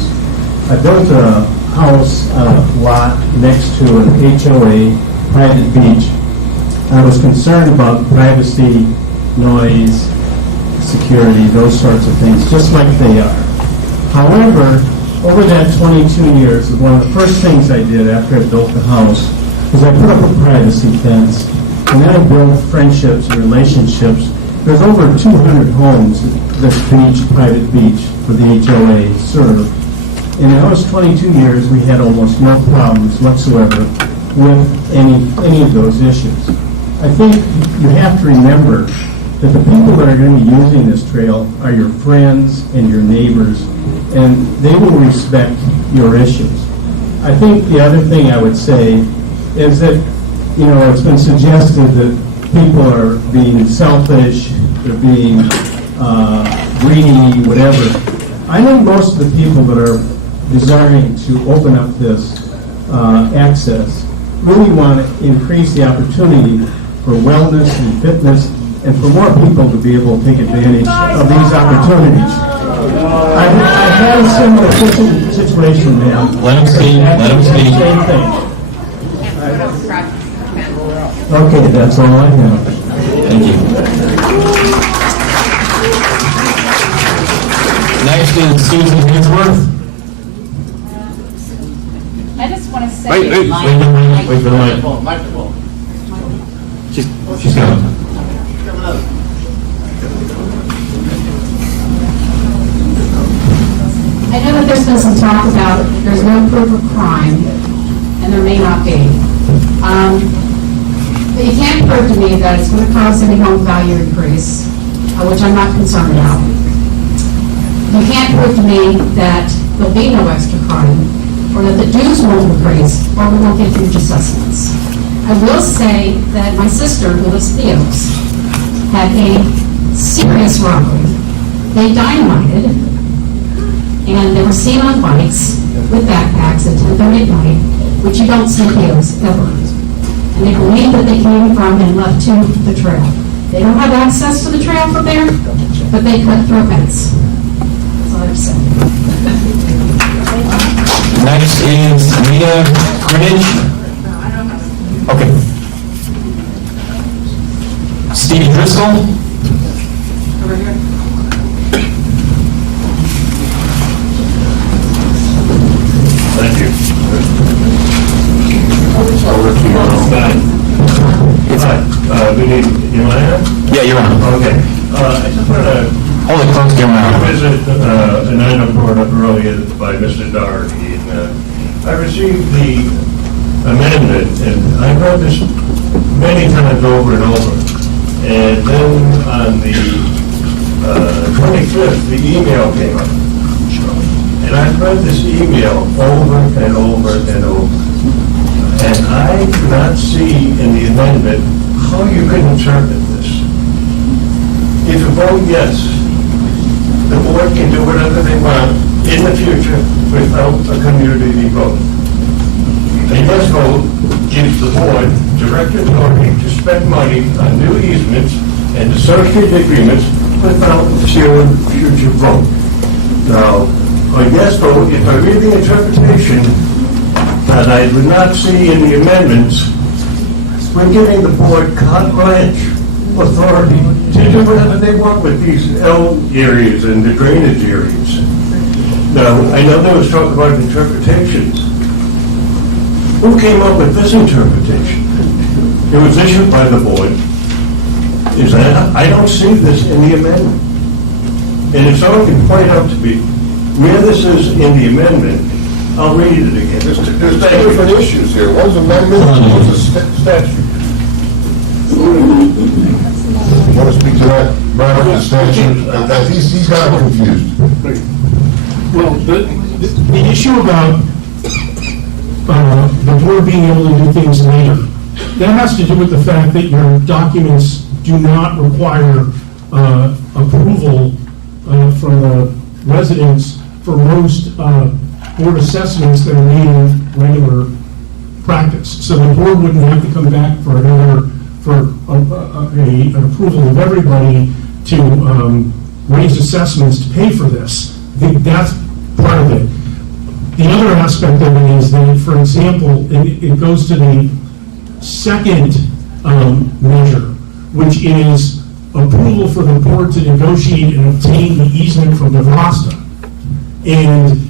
I built a house lot next to an HOA private beach. I was concerned about privacy, noise, security, those sorts of things, just like they are. However, over that 22 years, one of the first things I did after I built the house was I put up a privacy fence, and then I built friendships and relationships. There's over 200 homes that this beach, private beach, for the HOA serve. In those 22 years, we had almost no problems whatsoever with any of those issues. I think you have to remember that the people that are going to be using this trail are your friends and your neighbors, and they will respect your issues. I think the other thing I would say is that, it's been suggested that people are being selfish, they're being greedy, whatever. I think most of the people that are desiring to open up this access really want to increase the opportunity for wellness and fitness and for more people to be able to take advantage of these opportunities. I've had a similar situation, ma'am. Let him speak. Let him speak. Same thing. Okay, that's all I have. Thank you. Next is Susan Hinsworth. I just want to say. Wait for the mic. She's coming. I know that there's been some talk about there's no proof of crime, and there may not be. But you can't prove to me that it's going to cause any home value increase, which I'm not concerned about. You can't prove to me that there'll be no extra crime, or that the dues won't increase, or we won't get huge assessments. I will say that my sister, who lives in the Oaks, had a serious robbery. They dynamited, and they were seen on bikes with backpacks at 10:30 at night, which you don't see in the Oaks ever. And they believe that they came from and left to the trail. They don't have access to the trail from there, but they cut through a fence. That's all I have to say. Next is Mia Greenidge. Okay. Stevie Driscoll. Over here. Thank you. Over to you. Good evening. You want to? Yeah, you're on. Okay. I just want to Hold it close to your mouth. visit an item brought up earlier by Mr. Doherty. I received the amendment, and I've read this many times over and over. And then on the 25th, the email came up. And I've read this email over and over and over. And I do not see in the amendment how you can interpret this. If you vote yes, the board can do whatever they want in the future without a community vote. A yes vote gives the board direct authority to spend money on new easements and associated agreements without future vote. Now, a yes vote, if I read the interpretation that I would not see in the amendments, we're giving the board carte blanche authority to do whatever they want with these L areas and the drainage areas. Now, I know there was talk about interpretations. Who came up with this interpretation? It was issued by the board. I don't see this in the amendment. And if someone can point out to me where this is in the amendment, I'll read it again. There's two different issues here. One's amendment, one's a statute. You want to speak to that, Robert, the statute? He's got it confused. Well, the issue about the board being able to do things later, that has to do with the fact that your documents do not require approval from the residents for most board assessments that are made in regular practice. So the board wouldn't have to come back for an approval of everybody to raise assessments to pay for this. I think that's part of it. The other aspect of it is that, for example, it goes to the second measure, which is approval for the board to negotiate and obtain the easement from Devasta. And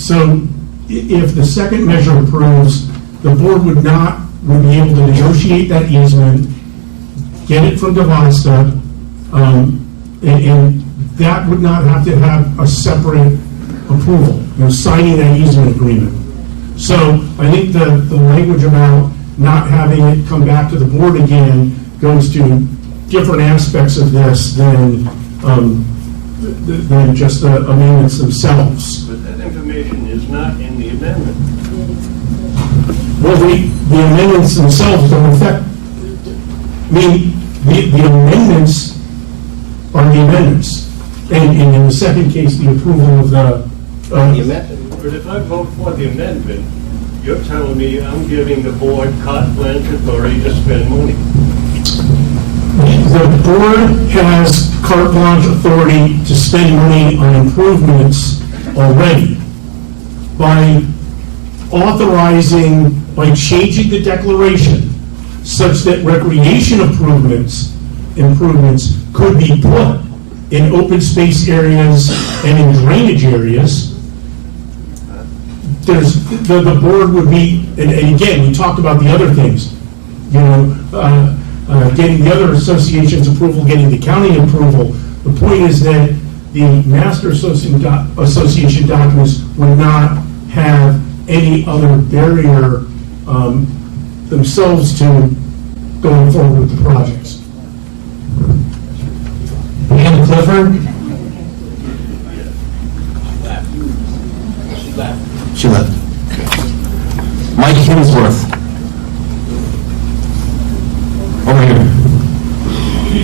so if the second measure approves, the board would be able to negotiate that easement, get it from Devasta, and that would not have to have a separate approval, signing that easement agreement. So I think the language about not having it come back to the board again goes to different aspects of this than just the amendments themselves. But that information is not in the amendment. Well, the amendments themselves don't affect, the amendments are the amendments. And in the second case, the approval of the amendment. But if I vote for the amendment, you're telling me I'm giving the board carte blanche authority to spend money. The board has carte blanche authority to spend money on improvements already by authorizing, by changing the declaration such that recreation improvements could be put in open space areas and in drainage areas. The board would be, and again, we talked about the other things, getting the other association's approval, getting the county approval. The point is that the master association documents would not have any other barrier themselves to going forward with the projects. Ann Clifford? She left. Mike Kingsworth. Over here.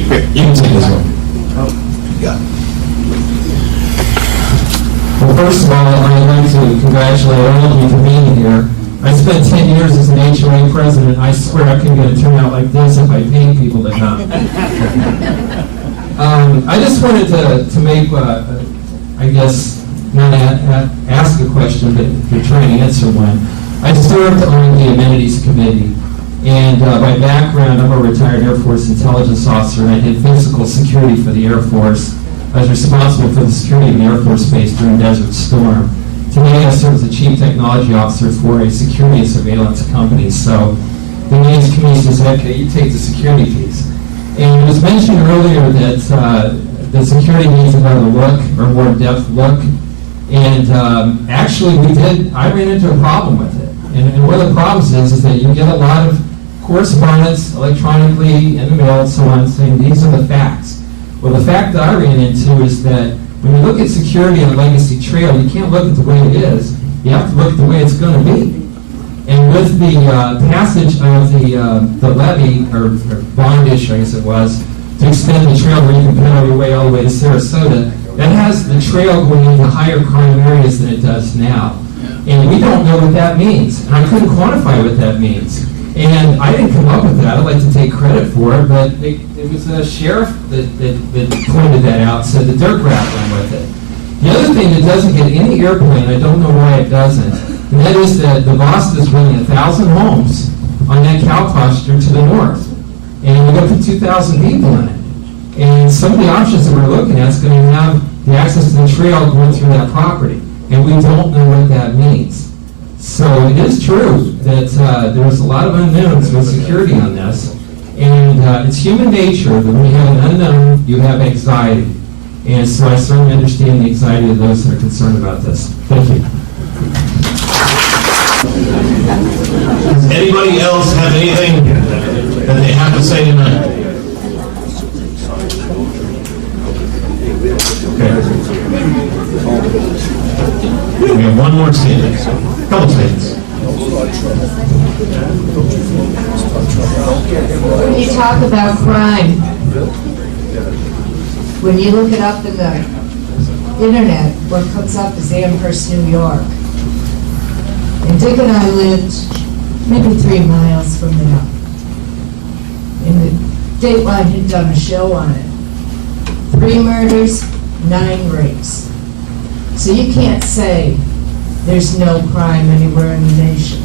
Here, you can take this one. Yeah. Well, first of all, I'd like to congratulate all of you for being here. I spent 10 years as an HOA president. I swear I couldn't get a turnout like this if I paid people to come. I just wanted to make, I guess, not ask a question, but try and answer one. I served on the amenities committee, and by background, I'm a retired Air Force intelligence officer, and I did physical security for the Air Force. I was responsible for the security of the Air Force Base during Desert Storm. Today, I serve as the chief technology officer for a security and surveillance company. So the names committee says, okay, you take the security piece. And it was mentioned earlier that the security needs another look or more in-depth look. And actually, I ran into a problem with it. And one of the problems is that you get a lot of correspondence electronically in the mail and so on saying these are the facts. Well, the fact that I ran into is that when you look at security on a legacy trail, you can't look at the way it is. You have to look at the way it's going to be. And with the passage of the levy, or bond issue, I guess it was, to extend the trail where you can pedal your way all the way to Sarasota, that has the trail going into higher crime areas than it does now. And we don't know what that means. And I couldn't quantify what that means. And I didn't come up with that. I'd like to take credit for it, but it was a sheriff that pointed that out, said that they're grappling with it. The other thing that doesn't get any airplay, I don't know why it doesn't, and that is that the Vasta is running 1,000 homes on that cow pasture to the north. and we got the 2,000 people in it. And some of the options that we're looking at is going to have the access to the trail going through that property, and we don't know what that means. So it is true that there's a lot of unknowns with security on this, and it's human nature that when you have an unknown, you have anxiety. And so I certainly understand the anxiety of those that are concerned about this. Thank you. Does anybody else have anything that they have to say tonight? Okay. We have one more statement. Couple statements. When you talk about crime, when you look it up in the internet, what comes up is Amherst, New York. And Dick and I lived maybe 3 miles from there. And the Dateline had done a show on it. 3 murders, 9 rapes. So you can't say there's no crime anywhere in the nation.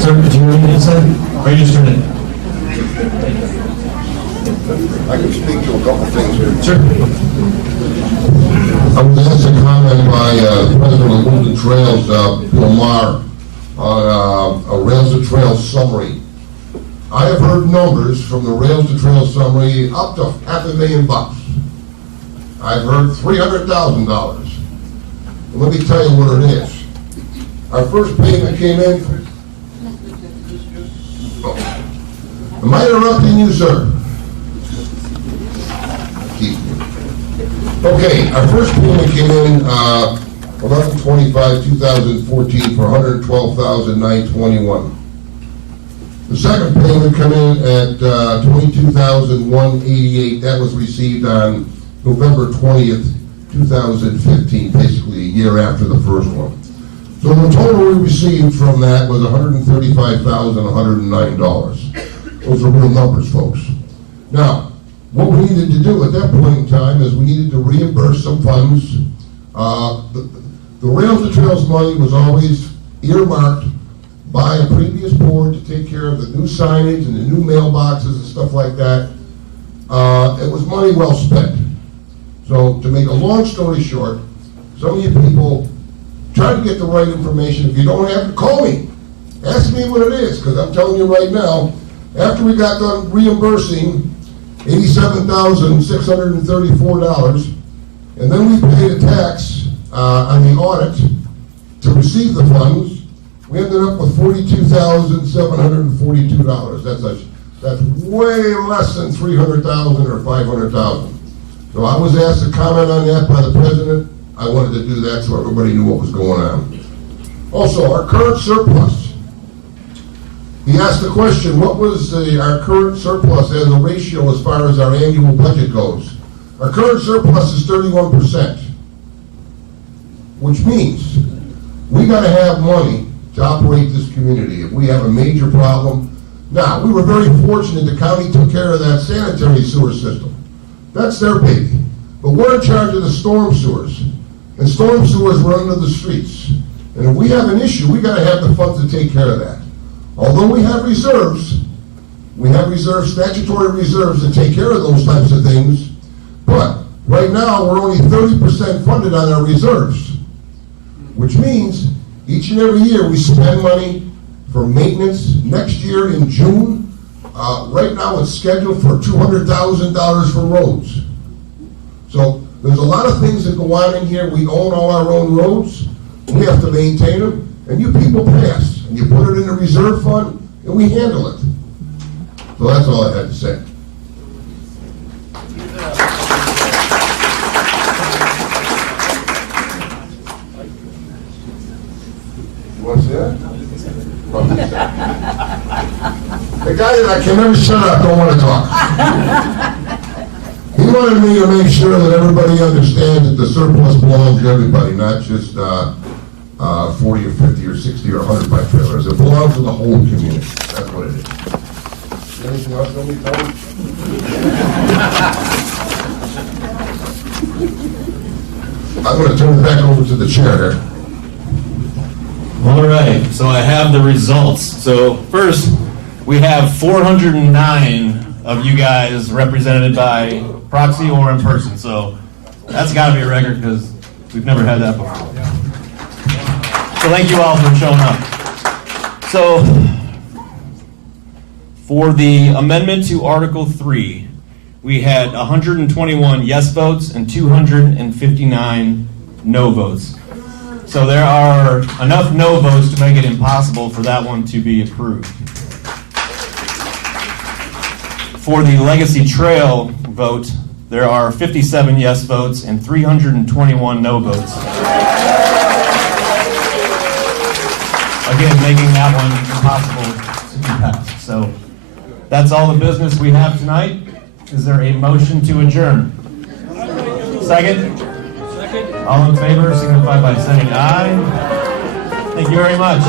Sir, do you have anything to say? Or you just turn it? I can speak to a couple things here. Sure. I was asked a comment by President of Woodland Trails, Bill Maher, on a Rails to Trails summary. I have heard numbers from the Rails to Trails summary up to $500,000. I've heard $300,000. Let me tell you what it is. Our first payment came in. Am I interrupting you, sir? Okay, our first payment came in 11/25/2014 for $112,921. The second payment came in at $22,188. That was received on November 20th, 2015, basically a year after the first one. So the total we received from that was $135,109. Those are real numbers, folks. Now, what we needed to do at that point in time is we needed to reimburse some funds. The Rails to Trails money was always earmarked by a previous board to take care of the new signage and the new mailboxes and stuff like that. It was money well spent. So to make a long story short, some of you people try to get the right information. If you don't have it, call me. Ask me what it is, because I'm telling you right now, after we got done reimbursing $87,634, and then we paid a tax on the audit to receive the funds, we ended up with $42,742. That's way less than $300,000 or $500,000. So I was asked to comment on that by the president. I wanted to do that so everybody knew what was going on. Also, our current surplus. He asked the question, what was our current surplus as a ratio as far as our annual budget goes? Our current surplus is 31%, which means we got to have money to operate this community if we have a major problem. Now, we were very fortunate the county took care of that sanitary sewer system. That's their baby. But we're in charge of the storm sewers. And storm sewers run into the streets. And if we have an issue, we got to have the funds to take care of that. Although we have reserves, statutory reserves to take care of those types of things, but right now we're only 30% funded on our reserves, which means each and every year we spend money for maintenance. Next year in June, right now it's scheduled for $200,000 for roads. So there's a lot of things that go on in here. We own all our own roads. We have to maintain them, and you people pay us. And you put it in a reserve fund, and we handle it. So that's all I had to say. You want to see that? The guy that I can never shut up don't want to talk. He wanted me to make sure that everybody understands that the surplus belongs to everybody, not just 40 or 50 or 60 or 100 bike trailers. It belongs to the whole community. That's what it is. Anything else on me, Tony? I'm going to turn it back over to the chair here. All right, so I have the results. So first, we have 409 of you guys represented by proxy or in person. So that's got to be a record because we've never had that before. So thank you all for showing up. So for the amendment to Article 3, we had 121 yes votes and 259 no votes. So there are enough no votes to make it impossible for that one to be approved. For the Legacy Trail vote, there are 57 yes votes and 321 no votes. Again, making that one impossible to be passed. So that's all the business we have tonight. Is there a motion to adjourn? Second? Second. All in favor signify by saying aye. Thank you very much.